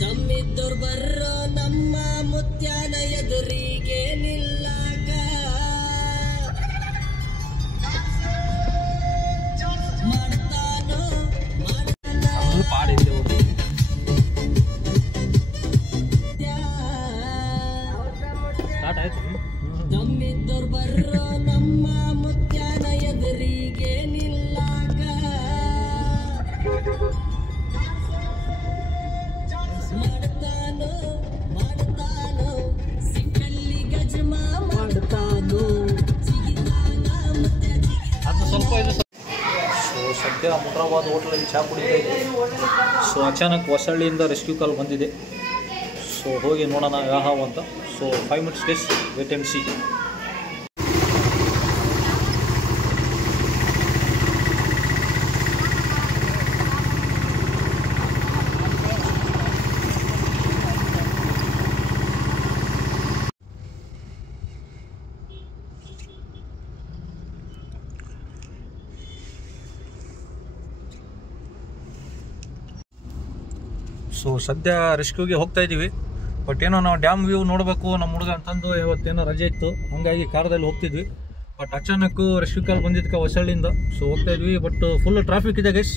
ದಮ್ಮಿದ್ದೋರ್ ಬರ್ರೋ ನಮ್ಮ ಮುತ್ಯಾನ ಎದುರಿಗೆ ನಿಲ್ಲಾಕ ಮಾಡ್ತಾನೋ ದಮ್ಮಿದ್ದೋರ್ ಬರ್ರೋ ನಮ್ಮ ಮುತ್ಯಾನ ಎದುರಿಗೆ ನಿಲ್ಲಾಕ ಮಾಡ್ತಾನೋ ಸಿಕ್ಕಲ್ಲಿ ಗಜಮ ಮಾಡ್ತಾನೋ ಅದು ಸ್ವಲ್ಪ ಇದೆ. ಸೊ ಸದ್ಯ ಮುನ್ರಾಬಾದ್ ಹೋಟ್ಲಲ್ಲಿ ಚಹಾ ಕುಡಿತಾ ಇದೆ. ಸೊ ಅಚಾನಕ್ ಹೊಸಳ್ಳಿಯಿಂದ ರೆಸ್ಕ್ಯೂ ಕಾಲ್ ಬಂದಿದೆ. ಸೊ ಹೋಗಿ ನೋಡೋಣ ಯಾವ ಅಂತ. So 5 minutes days wait and see. So ಸದ್ಯ ರೆಸ್ಕ್ಯೂಗೆ ಹೋಗ್ತಾ ಇದ್ದೀವಿ. ಬಟ್ ಏನೋ ನಾವು ಡ್ಯಾಮ್ ವ್ಯೂ ನೋಡಬೇಕು ನಮ್ಮ ಹುಡುಗ ಅಂತಂದು ಇವತ್ತೇನೋ ರಜೆ ಇತ್ತು, ಹಾಗಾಗಿ ಕಾರ್ದಲ್ಲಿ ಹೋಗ್ತಿದ್ವಿ. ಬಟ್ ಅಚಾನಕ್ ರೆಸ್ಕ್ಯೂ ಕಾಲ್ ಬಂದಿದ್ದಕ್ಕೆ ಹೊಸಳ್ಳಿಯಿಂದ ಸೊ ಹೋಗ್ತಾ ಇದ್ವಿ. ಬಟ್ ಫುಲ್ ಟ್ರಾಫಿಕ್ ಇದೆ ಗೈಸ್.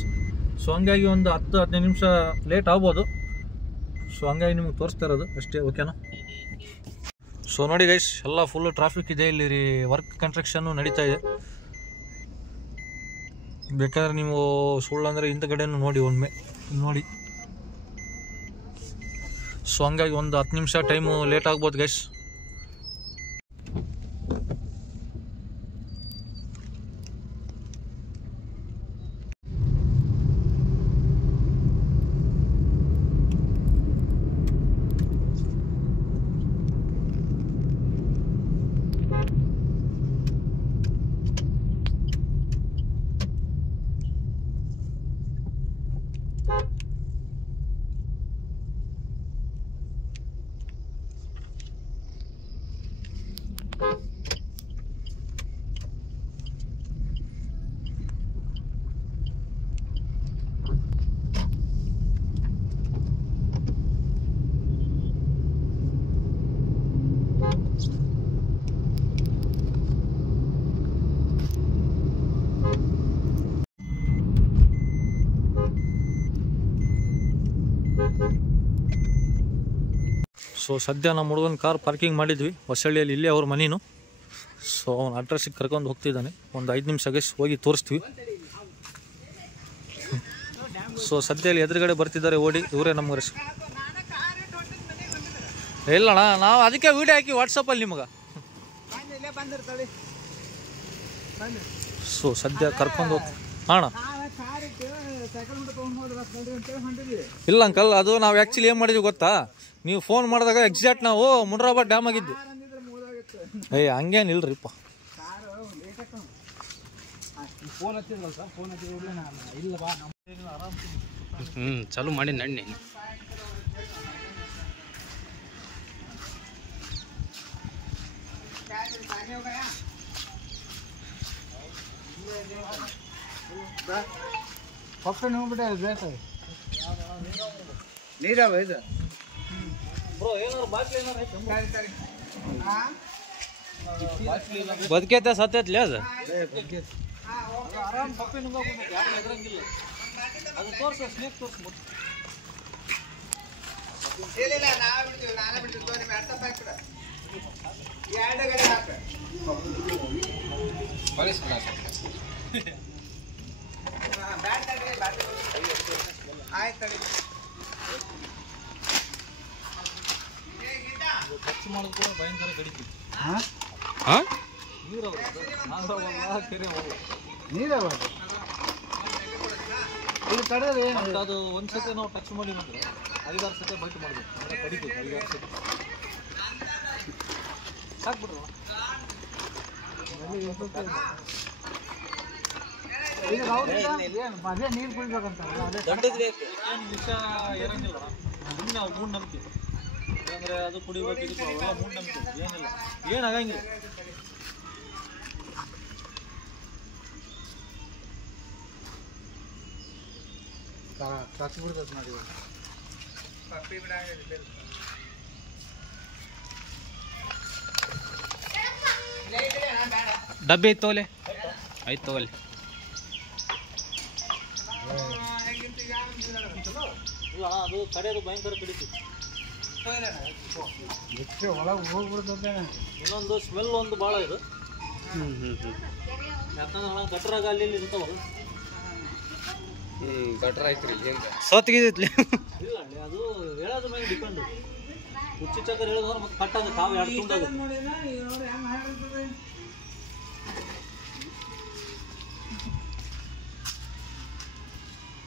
ಸೊ ಹಂಗಾಗಿ ಒಂದು 10-15 ನಿಮಿಷ ಲೇಟ್ ಆಗ್ಬೋದು. ಸೊ ಹಂಗಾಗಿ ನಿಮ್ಗೆ ತೋರಿಸ್ತಾ ಇರೋದು ಅಷ್ಟೇ, ಓಕೆನಾ? ಸೊ ನೋಡಿ ಗೈಸ್, ಎಲ್ಲ ಫುಲ್ ಟ್ರಾಫಿಕ್ ಇದೆ. ಇಲ್ಲಿ ವರ್ಕ್ ಕನ್ಸ್ಟ್ರಕ್ಷನ್ನು ನಡೀತಾ ಇದೆ. ಬೇಕಾದ್ರೆ ನೀವು ಸುಳ್ಳಂದರೆ ಹಿಂದ್ಗಡೆನೂ ನೋಡಿ ಒಮ್ಮೆ ನೋಡಿ. ಸೊ ಹಂಗಾಗಿ ಒಂದು 10 ನಿಮಿಷ ಟೈಮು ಲೇಟ್ ಆಗ್ಬೋದು ಗೈಸ್. ಸೊ ಸದ್ಯ ನಮ್ಮ ಹುಡುಗನ ಕಾರ್ ಪಾರ್ಕಿಂಗ್ ಮಾಡಿದ್ವಿ ಹೊಸಳ್ಳಿಯಲ್ಲಿ, ಇಲ್ಲೇ ಅವ್ರ ಮನೇನು. ಸೊ ಅವ್ನ ಅಡ್ರೆಸ್ಸಿಗೆ ಕರ್ಕೊಂಡು ಹೋಗ್ತಿದ್ದಾನೆ. ಒಂದು 5 ನಿಮಿಷ ಗೈಸ್ ಹೋಗಿ ತೋರಿಸ್ತೀವಿ. ಸೊ ಸದ್ಯ ಇಲ್ಲಿ ಎದುರುಗಡೆ ಬರ್ತಿದ್ದಾರೆ ಓಡಿ, ಇವರೇ ನಮ್ಗೆ ಇಲ್ಲಣ್ಣ, ನಾವು ಅದಕ್ಕೆ ವೀಡಿಯೋ ಹಾಕಿ ವಾಟ್ಸಪ್ಪಲ್ಲಿ ನಿಮಗೆ. ಸೊ ಸದ್ಯ ಕರ್ಕೊಂಡು ಹೋಗ್ತೀವಿ ಅಣ್ಣ. ಇಲ್ಲ ಅಂಕಲ್, ಅದು ನಾವು ಆ್ಯಕ್ಚುಲಿ ಏನು ಮಾಡಿದ್ವಿ ಗೊತ್ತಾ, ನೀವು ಫೋನ್ ಮಾಡಿದಾಗ ಎಕ್ಸಾಕ್ಟ್ ನಾವು ಮುನ್ರಾಬಾದ್ ಡ್ಯಾಮ್ ಆಗಿದ್ವಿ. ಹಂಗೇನಿಲ್ರಿಪ್ಪ. ಚಾಲು ಮಾಡಿ ನಣ್ಣೆ ಪಪ್ಪನ ಹೋಗ್ಬಿಟ್ಟೆ ಬೇಕು ನೀರಾವ ಇದು ಬದುಕೈತೆ ಸತ್ತೈತ್ಲಿ ಅದು. ಖರ್ಚು ಮಾಡೋದು ಭಯಂಕರ ಗಡಿತಿ. ನೀರವ ಇಲ್ಲಿ ಕಡೆದ್ರೆ ಅದು ಒಂದ್ಸತಿ ನಾವು ಟಚ್ ಮಾಡಿ ಬಂದ್ರೆ 5-6 ಸತಿ ಬೈಟ್ ಮಾಡಬೇಕು, ಅಂದರೆ ಕಡಿಬೇಕು 5-6 ಸತಿ ಸಾಕ್ಬಿಡ್ರು. ಅದೇ ನೀರು ಕುಡಿಬೇಕಂತ ದೊಡ್ಡದು ಬೇಕು, ಏನು ವಿಷ ಇರಂಗಿಲ್ಲ. ಸುಮ್ಮನೆ ನಾವು ಮೂಢನಂಬಿಕೆ ಅಂದರೆ ಅದು ಕುಡಿಬೇಕು, ಇದು ಅವೆಲ್ಲ ಮೂಢನಂಬಿಕೆ, ಏನಿಲ್ಲ, ಏನಾಗಂಗಿಲ್ಲ. ಕಚ್ಚಿ ಬಿಡ್ತೈತೆ ನೋಡಿ. ಡಬ್ಬಿ ಐತೆ ತಗೋಲೆ ಆಯ್ತು ತಗೋಲೆ ಇಲ್ಲ ಅದು ಕಡೆಯದು ಭಯಂಕರ ಕಡಿತು ಒಳಗೆ ಹೋಗ್ಬಿಡ್ತದೆ. ಇನ್ನೊಂದು ಸ್ಮೆಲ್ ಒಂದು ಭಾಳ ಇದು ಯಾಕಂದ್ರೆ ಗಟ್ರಾಗ ಅಲ್ಲಿ ಇಲ್ಲಿ ಇರ್ತಾವಲ್ಲ ಗಟ್ರ ಐತ್ರಿ ಸೋತ್ಗಿದೈತ್ಲಿ ಇಲ್ಲ ಅಲ್ಲಿ ಅದು ಹೇಳೋದ್ರ ಮೇಲೆ ಡಿಪೆಂಡ್ ಹುಚ್ಚಿ ಚಕ್ಕರ್ ಹೇಳಿದ್ರೆ ಮತ್ತೆ ಕಟ್ಟದ ಕಾವು ಎರಡು ತುಂಡಾಗುತ್ತೆ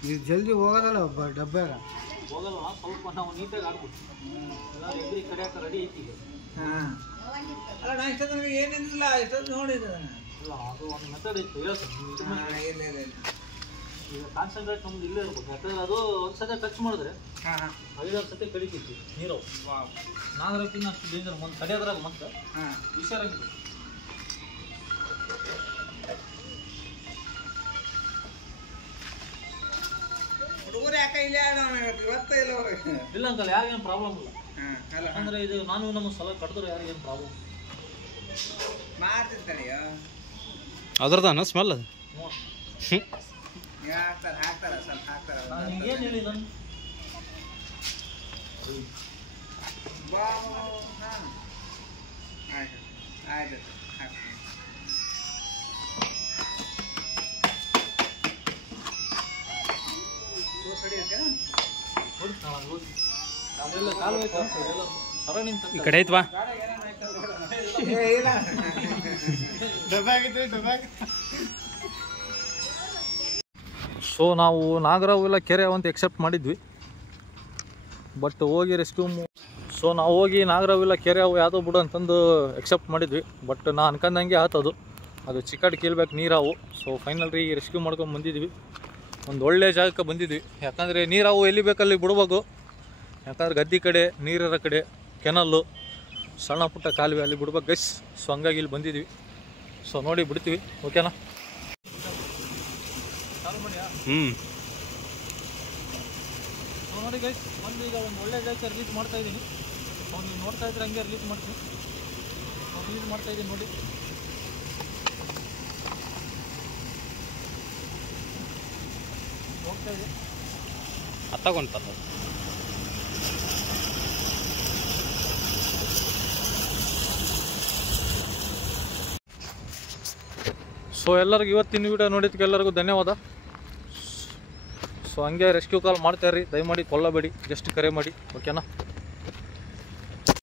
ಇದು ಜಲ್ದಿ ಹೋಗೋದಲ್ಲ ಒಬ್ಬ ಡಬ್ಬ್ಯಾಗ. ಹೋಗಲ್ಲ ಸ್ವಲ್ಪ ನಾವು ನೀಟಾಗಿ ಆಡ್ಬೇಕು ಎಲ್ಲ ಎಗ್ರಿ ಕಡಿಯಾಕ ರೆಡಿ ಐತಿ ಈಗ ಅಲ್ಲ ನಾ ಇಷ್ಟೊಂದು ಏನಿಲ್ಲ ಇಷ್ಟೊಂದು ನೋಡಿದ ಇಲ್ಲ ಅದು ಒಂದು ಮೆಥಡ್ ಇತ್ತು ಹೇಳ್ತೀನಿ ಈಗ ಕಾನ್ಸಂಟ್ರೇಟ್ ನಮ್ದು ಇಲ್ಲೇ ಇರ್ಬೇಕು ಯಾಕಂದ್ರೆ ಅದು ಒಂದ್ಸತಿ ಟಚ್ ಮಾಡಿದ್ರೆ 5-6 ಸತಿ ಕಡಿತೈತಿ ನೀರು ನಾಗರಕ್ಕಿನ್ನ ಅಷ್ಟು ಡೇಂಜರ್ ಒಂದು ಕಡಿಯೋದ್ರಾಗ ಮತ್ತೆ ಹುಷಾರಾಗಿದೆ ಹುಡುಗರು ಯಾಕೆ ಇಲ್ಲೇ ಇವತ್ತೇ ಇಲ್ಲ ಅವ್ರಿಗೆ. ಇಲ್ಲ ಅಂಕಲ್ ಯಾರಿಗೇನು ಪ್ರಾಬ್ಲಮ್ ಇಲ್ಲ ಯಾಕಂದ್ರೆ ಇದು ನಾನು ನಮ್ಮ ಸಲ ಕಡಿದ್ರೆ ಯಾರಿಗೇನು ಪ್ರಾಬ್ಲಮ್ ಮಾಡ್ತಿರ್ತಾಳೆಯೋ ಅದ್ರದಾನ ಸ್ಮೆಲ್ ಅದು ಹಾಕ್ತಾರ ಸ್ವಲ್ಪ ಹಾಕ್ತಾರ. ನಾನು ಹಿಂಗೇನು ಹೇಳಿ ನಾನು ಆಯ್ತು ಆಯ್ತು ಹಾಕ್ತೀನಿ. ನೋಡಿ ನಾವೆಲ್ಲ ಕಾಲು ಆಯ್ತು ಎಲ್ಲ ಸರಣಿಂತ ಈ ಕಡೆ ಐತ್ವಾ ಸೊ ನಾವು ನಾಗರಾವೆಲ್ಲ ಕೆರೆ ಅಂತ ಎಕ್ಸೆಪ್ಟ್ ಮಾಡಿದ್ವಿ ಬಟ್ ಹೋಗಿ ರೆಸ್ಕ್ಯೂ ಸೊ ನಾವು ಹೋಗಿ ನಾಗರಾವೆಲ್ಲ ಕೆರೆ ಅವು ಯಾವುದೋ ಬಿಡು ಅಂತಂದು ಎಕ್ಸೆಪ್ಟ್ ಮಾಡಿದ್ವಿ ಬಟ್ ನಾ ಅನ್ಕೊಂಡಂಗೆ ಆತದು ಅದು ಚಿಕ್ಕಡಿ ಕೀಳ್ಬೇಕು ನೀರಾವು ಸೊ ಫೈನಲ್ ರೀ ರೆಸ್ಕ್ಯೂ ಮಾಡ್ಕೊಂಡು ಬಂದಿದ್ವಿ ಒಂದು ಒಳ್ಳೆ ಜಾಗಕ್ಕೆ ಬಂದಿದ್ವಿ ಯಾಕಂದರೆ ನೀರಾವು ಎಲ್ಲಿ ಬೇಕಲ್ಲಿ ಬಿಡ್ಬೇಕು ಯಾಕಂದ್ರೆ ಗದ್ದೆ ಕಡೆ ನೀರಿರೋ ಕಡೆ ಕೆನಲ್ಲು ಸಣ್ಣ ಪುಟ್ಟ ಕಾಲುವೆ ಅಲ್ಲಿ ಬಿಡ್ಬೇಕು ಗೈಸ್ ಸೊ ಹಂಗಾಗಿ ಇಲ್ಲಿ ಬಂದಿದ್ವಿ ಸೊ ನೋಡಿ ಬಿಡ್ತೀವಿ ಓಕೆನಾ ನೋಡಿ ಗೈಸ್ ಒಂದು ಈಗ ಒಂದು ಒಳ್ಳೆ ಜಾಗಕ್ಕೆ ರಿಲೀಸ್ ಮಾಡ್ತಾ ಇದ್ದೀನಿ ನೀವು ನೋಡ್ತಾ ಇದ್ರೆ ಹಂಗೆ ರಿಲೀಸ್ ಮಾಡ್ತೀನಿ ರಿಲೀಸ್ ಮಾಡ್ತಾ ಇದ್ದೀನಿ ನೋಡಿ ಹೋಗ್ತಾ ಇದೆ ಹತ್ತಗೊಂತಲ್ಲ ಸೊ ಎಲ್ಲರಿಗೂ ಇವತ್ತಿನ ವಿಡಿಯೋ ನೋಡಿದ್ದಕ್ಕೆ ಎಲ್ಲರಿಗೂ ಧನ್ಯವಾದ ಸೊ ಹಂಗೆ ರೆಸ್ಕ್ಯೂ ಕಾಲ್ ಮಾಡ್ತಾರ್ರಿ ದಯಮಾಡಿ ಕೊಲ್ಲಬೇಡಿ ಜಸ್ಟ್ ಕರೆ ಮಾಡಿ ಓಕೆನಾ